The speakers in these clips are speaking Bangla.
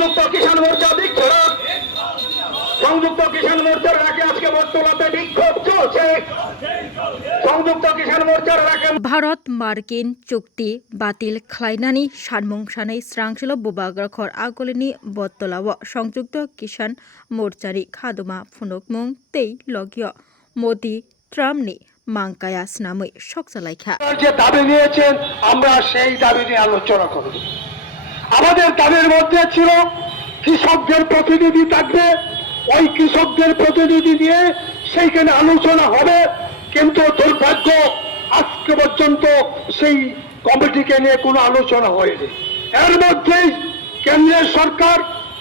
সংযুক্ত কিষাণ মোর্চা বিক্ষোভ, সংযুক্ত কিষাণ মোর্চার ডাকে আজকে বটতলাতে বিক্ষোভ চলছে। সংযুক্ত কিষাণ মোর্চার ডাকে ভারত মার্কিন চুক্তি বাতিল খালাইনানি সানमुं सानै स्रांसिल बुबाग्राखर आगोलनि बटतलाव संयुक्त किसान मोर्चानि खादुमा फुनुकमुं तै लगिय मोदी ट्राम्पनि मांकाया स्नामै सकजालायखा যে দাবি নিয়েছেন আমরা সেই দাবি নিয়ে আলোচনা করব। আমাদের দাবির মধ্যে ছিল কৃষকদের প্রতিনিধি থাকবে, ওই কৃষকদের প্রতিনিধি দিয়ে সেইখানে আলোচনা হবে, কিন্তু দুর্ভাগ্য আজকে পর্যন্ত সেই কমিটিকে নিয়ে কোনো আলোচনা হয়নি। এর মধ্যেই কেন্দ্রের সরকার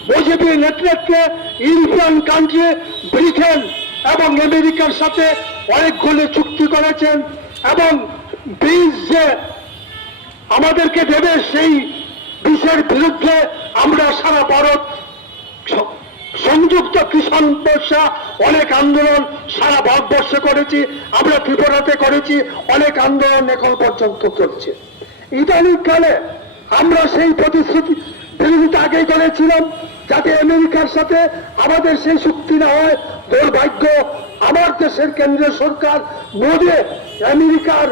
বিজেপি নেতৃত্বে ইউরোপিয়ান কান্ট্রি ব্রিটেন এবং আমেরিকার সাথে অনেকগুলি চুক্তি করেছেন এবং বীজ যে আমাদেরকে দেবে সেই বিষয়ের বিরুদ্ধে আমরা সারা ভারত সংযুক্ত কিষাণ মোর্চা অনেক আন্দোলন সারা ভারতবর্ষে করেছি, আমরা ত্রিপুরাতে করেছি, অনেক আন্দোলন এখন পর্যন্ত চলছে। ইদানিংকালে আমরা সেই প্রতিশ্রুতি বিরোধিতা আগেই করেছিলাম যাতে আমেরিকার সাথে আমাদের সেই চুক্তি না হয়। দুর্ভাগ্য আমার দেশের কেন্দ্রীয় সরকার মোদী আমেরিকার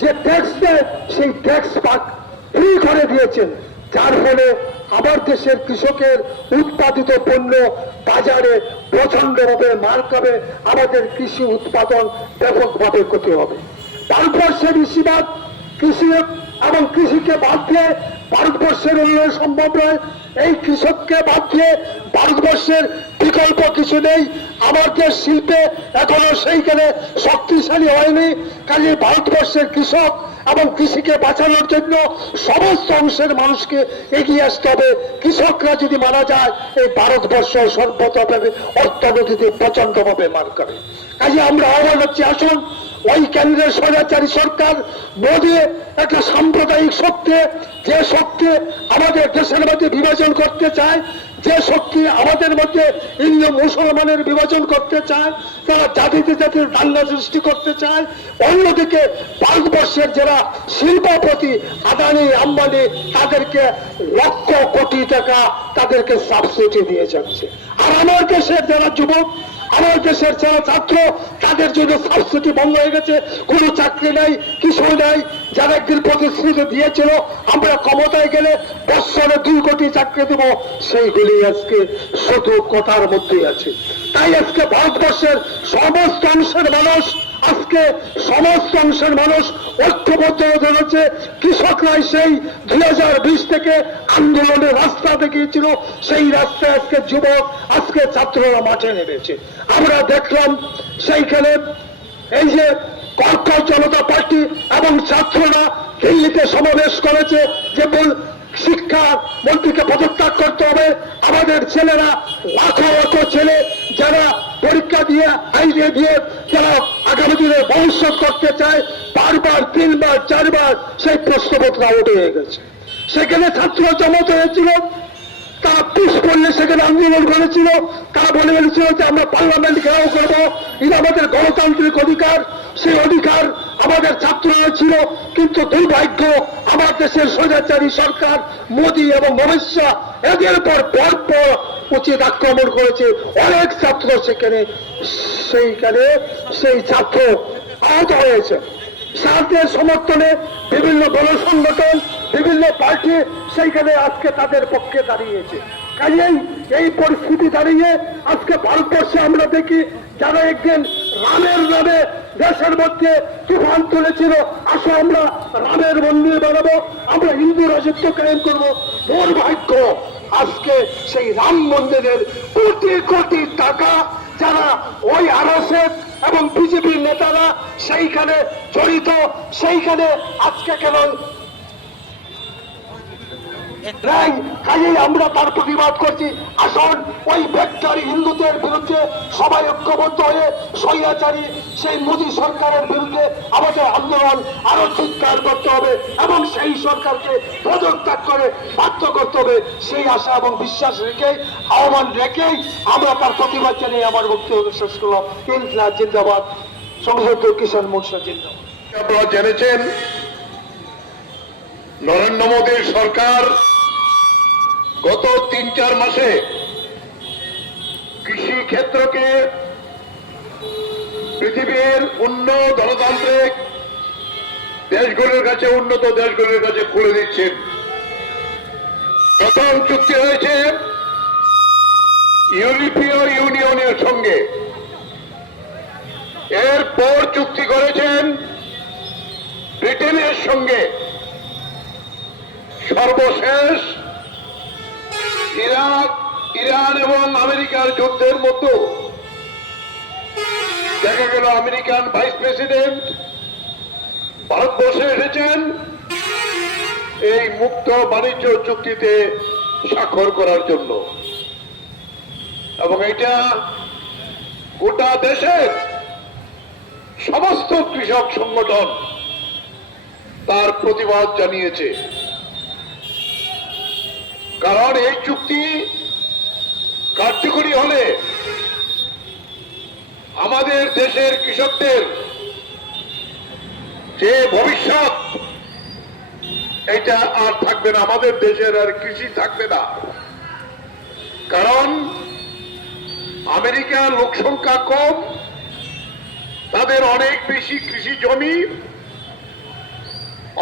যে ট্যাক্স দেয় সেই ট্যাক্স ফ্রি করে দিয়েছেন, যার ফলে আমার দেশের কৃষকের উৎপাদিত পণ্য বাজারে প্রচন্ডভাবে মার খাবে, আমাদের কৃষি উৎপাদন ব্যাপকভাবে ক্ষতি হবে। ভারতবর্ষের বেশিরভাগ কৃষি এবং কৃষিকে বাদ দিয়ে ভারতবর্ষের উন্নয়ন সম্ভব নয়। এই কৃষককে বাদ দিয়ে ভারতবর্ষের বিকল্প কিছু নেই। আমাদের শিল্পে এখনো সেইখানে শক্তিশালী হয়নি। কাজে ভারতবর্ষের কৃষক এবং কৃষিকে বাঁচানোর জন্য সমস্ত অংশের মানুষকে এগিয়ে আসতে হবে। কৃষকরা যদি মারা যায় এই ভারতবর্ষ সর্বতভাবে অর্থনীতিতে প্রচন্ডভাবে মার খাবে। কাজে আমরা আহ্বান হচ্ছি, আসুন ওই কেন্দ্রের স্বৈরাচারী সরকার মোদী একটা সাম্প্রদায়িক শক্তি, যে শক্তি আমাদের দেশের মধ্যে বিভাজন করতে চায়, যে শক্তি আমাদের মধ্যে হিন্দু মুসলমানের বিভাজন করতে চায়, তারা জাতিতে জাতির দাঙ্গা সৃষ্টি করতে চায়। অন্যদিকে ভারতবর্ষের যারা শিল্পপতি আদানি আম্বানি তাদেরকে লক্ষ কোটি টাকা তাদেরকে সাবসিডি দিয়ে যাচ্ছে। আর আমার দেশের যারা যুবক, আমার দেশের যারা ছাত্র, তাদের জন্য সাবসিডি বন্ধ হয়ে গেছে, কোনো চাকরি নাই, কিছু নাই। যারা একদিন প্রতিশ্রুতি দিয়েছিল আমরা ক্ষমতায় গেলে বছরে 2 কোটি চাকরি দেব, সেইগুলি আজকে শুধু কথার মধ্যেই আছে। তাই আজকে ভারতবর্ষের সমস্ত অংশের মানুষ ঐক্যবদ্ধ হয়েছে। কৃষকরাই সেই 2020 থেকে আন্দোলনের রাস্তা দেখিয়েছিল, সেই রাস্তায় আজকে যুবক, আজকে ছাত্ররা মাঠে নেমেছে। আমরা দেখলাম সেইখানে এই যে কর্কশ জনতা পার্টি এবং ছাত্ররা দিল্লিতে সমাবেশ করেছে যে শিক্ষা মন্ত্রীকে পদত্যাগ করতে হবে। আমাদের ছেলেরা লাখো লাখো ছেলে যারা পরীক্ষা দিয়ে আইনে দিয়ে যারা আগামী দিনে ভবিষ্যৎ করতে চায়, বারবার 3 বার 4 বার সেই প্রশ্নপত্র আউট হয়ে গেছে। সেখানে ছাত্র জমত হয়েছিল, তারা পিস পড়লে সেখানে আন্দোলন করেছিল, তারা বলে বলেছিল যে আমরা পার্লামেন্ট ঘেরাও করবো, এটা আমাদের গণতান্ত্রিক অধিকার। সেই অধিকার আমাদের ছাত্ররা ছিল, কিন্তু দুর্ভাগ্য আমার দেশের স্বৈরাচারী সরকার মোদী এবং অমিত শাহ এদের পর পরপর উচিত আক্রমণ করেছে। অনেক ছাত্র সেই ছাত্র আহত হয়েছে। সাথের সমর্থনে বিভিন্ন গণসংগঠন, বিভিন্ন পার্টি সেইখানে আজকে তাদের পক্ষে দাঁড়িয়েছে। কাজেই এই পরিস্থিতি দাঁড়িয়ে আজকে ভারতবর্ষে আমরা দেখি যারা একদিন রামের নামে দেশের মধ্যে তুফান তুলেছিল, আসো আমরা রামের মন্দির বানাবো, আমরা হিন্দু রাজত্ব কায়েম করবো। দুর্ভাগ্য আজকে সেই রাম মন্দিরের কোটি কোটি টাকা যারা ওই আরএসএস এবং বিজেপির নেতারা সেইখানে জড়িত, সেইখানে আজকে কেন কাজেই আমরা তার প্রতিবাদ করছি। আসুন ওই ব্যক্তি হিন্দুদের বিরুদ্ধে সবাই ঐক্যবদ্ধ হয়ে স্বৈরাচারী সেই মোদী সরকারের বিরুদ্ধে আমাদের আন্দোলন আরো চিৎকার করতে হবে এবং সেই সরকারকে পদত্যাগ করে বাধ্য করতে হবে। সেই আশা এবং বিশ্বাস রেখেই, আহ্বান রেখেই আমরা তার প্রতিবাদ জানিয়ে আমার বক্তব্য শেষ করলাম। ইনকলাব জিন্দাবাদ, সংযুক্ত কিষাণ মোর্চা জিন্দাবাদ। আপনারা জেনেছেন নরেন্দ্র মোদীর সরকার গত 3-4 মাসে কৃষি ক্ষেত্রকে পৃথিবীর উন্নত গণতান্ত্রিক দেশগুলোর কাছে, উন্নত দেশগুলোর কাছে খুলে দিচ্ছেন। প্রথম চুক্তি হয়েছে ইউরোপীয় ইউনিয়নের সঙ্গে, এরপর চুক্তি করেছেন ব্রিটেনের সঙ্গে, সর্বশেষ ইরান এবং আমেরিকার যুদ্ধের মতো দেখা গেল আমেরিকান ভাইস প্রেসিডেন্ট ভারতবর্ষে এসেছেন এই মুক্ত বাণিজ্য চুক্তিতে স্বাক্ষর করার জন্য, এবং এটা গোটা দেশের সমস্ত কৃষক সংগঠন তার প্রতিবাদ জানিয়েছে। কারণ এই চুক্তি কার্যকরী হলে আমাদের দেশের কৃষকদের যে ভবিষ্যৎ, এটা আর থাকবে না, আমাদের দেশের আর কৃষি থাকবে না। কারণ আমেরিকার লোক সংখ্যা কম, তাদের অনেক বেশি কৃষি জমি,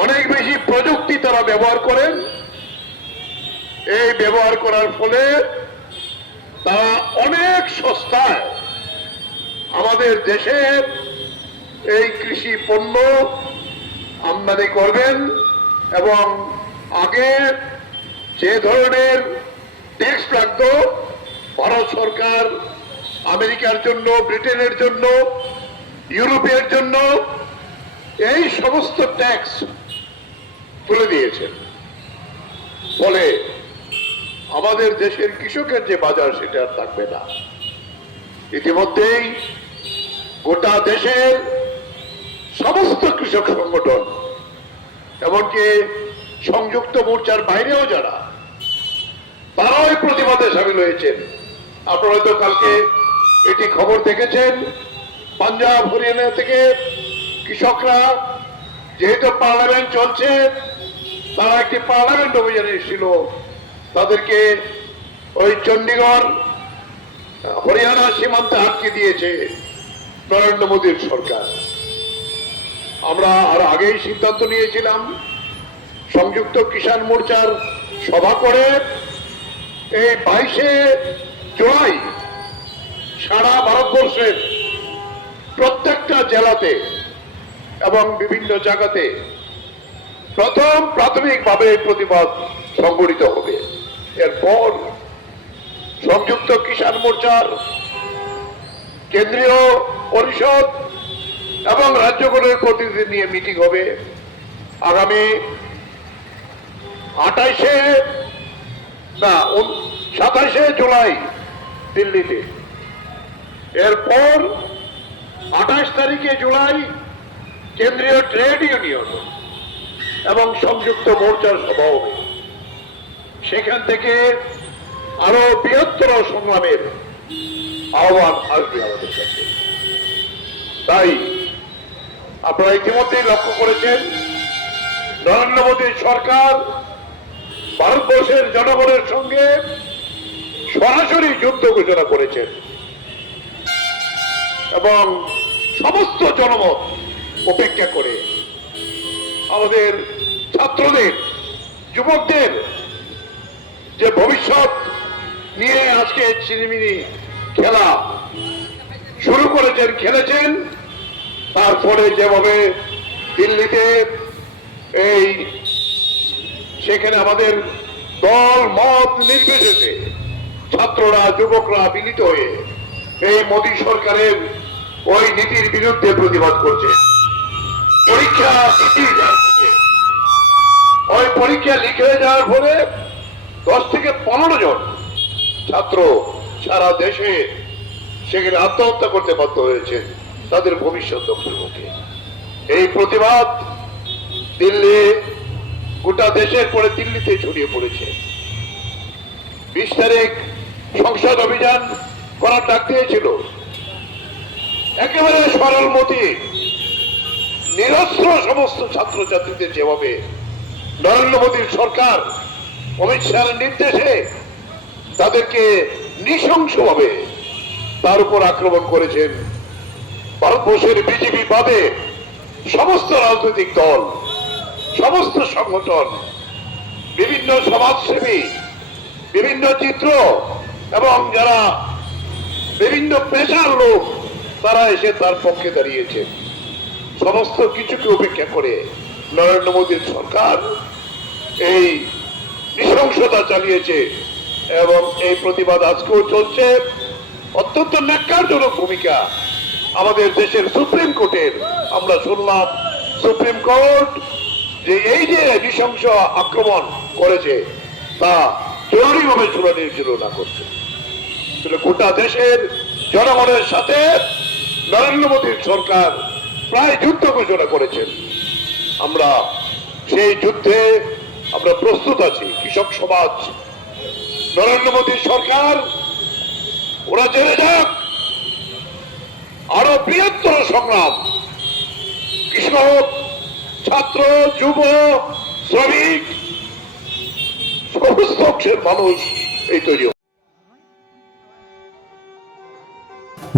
অনেক বেশি প্রযুক্তি তারা ব্যবহার করেন। এই ব্যবহার করার ফলে তারা অনেক সস্তায় আমাদের দেশের এই কৃষি পণ্য আমদানি করবেন, এবং আগে যে ধরনের ট্যাক্স লাগতো ভারত সরকার আমেরিকার জন্য, ব্রিটেনের জন্য, ইউরোপের জন্য এই সমস্ত ট্যাক্স তুলে দিয়েছেন। ফলে আমাদের দেশের কৃষকের যে বাজার, সেটা আর থাকবে না। ইতিমধ্যেই গোটা দেশের সমস্ত কৃষক সংগঠন, এমনকি সংযুক্ত মোর্চার বাইরেও যারা, তারাও এই প্রতিবাদে সামিল হয়েছেন। আপনারা তো কালকে এটি খবর দেখেছেন, পাঞ্জাব হরিয়ানা থেকে কৃষকরা, যেহেতু পার্লামেন্ট চলছে, তারা একটি পার্লামেন্ট অভিযানে এসেছিল, তাদেরকে ওই চণ্ডীগড় হরিয়ানা সীমান্তে আটকে দিয়েছে নরেন্দ্র মোদীর সরকার। আমরা আর আগেই সিদ্ধান্ত নিয়েছিলাম সংযুক্ত কিষাণ মোর্চার সভা করে এই 22শে জুলাই সারা ভারতবর্ষের প্রত্যেকটা জেলাতে এবং বিভিন্ন জায়গাতে প্রথম প্রাথমিকভাবে এই প্রতিবাদ সংগঠিত হবে। এরপর সংযুক্ত কিষাণ মোর্চার কেন্দ্রীয় পরিষদ এবং রাজ্যগুলোর প্রতিনিধি নিয়ে মিটিং হবে আগামী 27শে জুলাই দিল্লিতে। এরপর 28 তারিখে জুলাই কেন্দ্রীয় ট্রেড ইউনিয়ন এবং সংযুক্ত মোর্চার সভা হবে। সেখান থেকে আরো বৃহত্তর সংগ্রামের আহ্বান আসবে আমাদের কাছে। তাই আপনারা ইতিমধ্যেই লক্ষ্য করেছেন, নরেন্দ্র মোদীর সরকার ভারতবর্ষের জনগণের সঙ্গে সরাসরি যুদ্ধ ঘোষণা করেছেন, এবং সমস্ত জনমত উপেক্ষা করে আমাদের ছাত্রদের, যুবকদের যে ভবিষ্যৎ নিয়ে আজকে ছিনিমিনি খেলা শুরু করেছেন, খেলেছেন, তারপরে যেভাবে দিল্লিতে সেখানে আমাদের দল মত নির্বিশেষে ছাত্ররা, যুবকরা মিলিত হয়ে এই মোদী সরকারের ওই নীতির বিরুদ্ধে প্রতিবাদ করছে। পরীক্ষা ওই পরীক্ষা লিক হয়ে যাওয়ার ফলে 10 থেকে 15 জন ছাত্র সারা দেশে সেখানে আত্মহত্যা করতে বাধ্য হয়েছে তাদের ভবিষ্যৎ দখলের মুখে। এই প্রতিবাদ দিল্লি, গোটা দেশের পরে দিল্লিতে ছড়িয়ে পড়েছে। 20 তারিখ সংসদ অভিযান করার ডাক দিয়েছিল। একেবারে সরলমতি নিরস্ত্র সমস্ত ছাত্রছাত্রীদের যেভাবে নরেন্দ্র মোদীর সরকার অমিত শাহের নির্দেশে তাদেরকে নৃশংসভাবে তার উপর আক্রমণ করেছেন। ভারতবর্ষের বিজেপি বাদে সমস্ত রাজনৈতিক দল, সমস্ত সংগঠন, বিভিন্ন সমাজসেবী, বিভিন্ন চিত্র এবং যারা বিভিন্ন পেশার লোক, তারা এসে তার পক্ষে দাঁড়িয়েছে। সমস্ত কিছুকে উপেক্ষা করে নরেন্দ্র মোদীর সরকার এই নৃশংসতা চালিয়েছে এবং এই প্রতিবাদ আজকেও চলছে। অত্যন্ত ন্যাক্কারজনক ভূমিকা আমাদের দেশের সুপ্রিম কোর্টের। আমরা শুনলাম সুপ্রিম কোর্ট যে এই যে নৃশংস আক্রমণ করেছে তা জরুরিভাবে শুনানির জন্য না করছে। গোটা দেশের জনগণের সাথে নরেন্দ্র মোদীর সরকার প্রায় যুদ্ধ ঘোষণা করেছেন। আমরা সেই যুদ্ধে আমরা প্রস্তুত আছি। কৃষক সমাজ, নরেন্দ্র মোদীর সরকার ওরা জেনে যাক আরো বৃহত্তর সংগ্রাম কৃষক, ছাত্র, যুব, শ্রমিক, সমস্ত অংশের মানুষ এই তৈরি।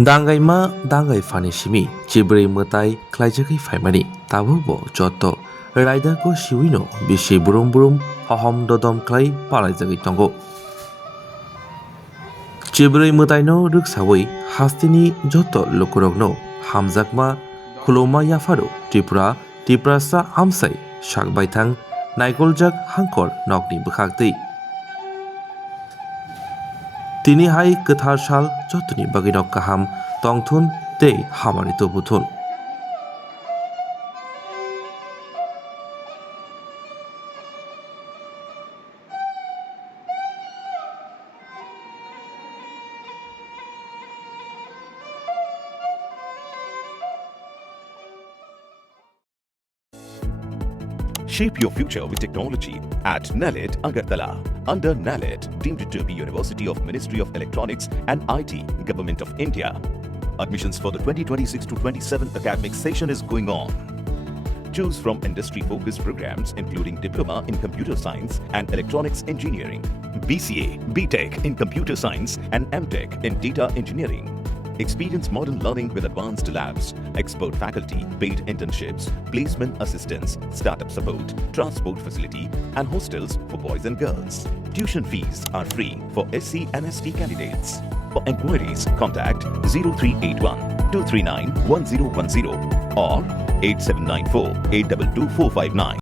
दांगाइमा दांगाइ फानि सिमि चिब्रै मताइ ख्लाइजाखै फाइमानि ताबो जत राइदारको सिविनो बिसि बुरुम बुरुम हहम ददम ख्लाइ पालाइजागै तंगो चिब्रै मताइनो रुकसावै हास्तिनि जत लोकरगनो हामजाकमा खुलौमा याफारो त्रिपुरासा आमसाइ साकबायथां नाइकलजाक हांकर नकनि बोखागदै তিনি হাই गोथार साल जतनि बागिनक गाहाम तंथुन तै हामानि तबुथुन Shape your future with technology at NALED Agartala. Under NALED, deemed to be University of Ministry of Electronics and IT, Government of India. Admissions for the 2026 to 27 academic session is going on. Choose from industry-focused programs including Diploma in Computer Science and Electronics Engineering, BCA, BTech in Computer Science and MTech in Data Engineering. Experience modern learning with advanced labs, expert faculty, paid internships, placement assistance, startup support, transport facility, and hostels for boys and girls. Tuition fees are free for SC and ST candidates. For enquiries, contact 0381 239 1010 or 8794 822 459.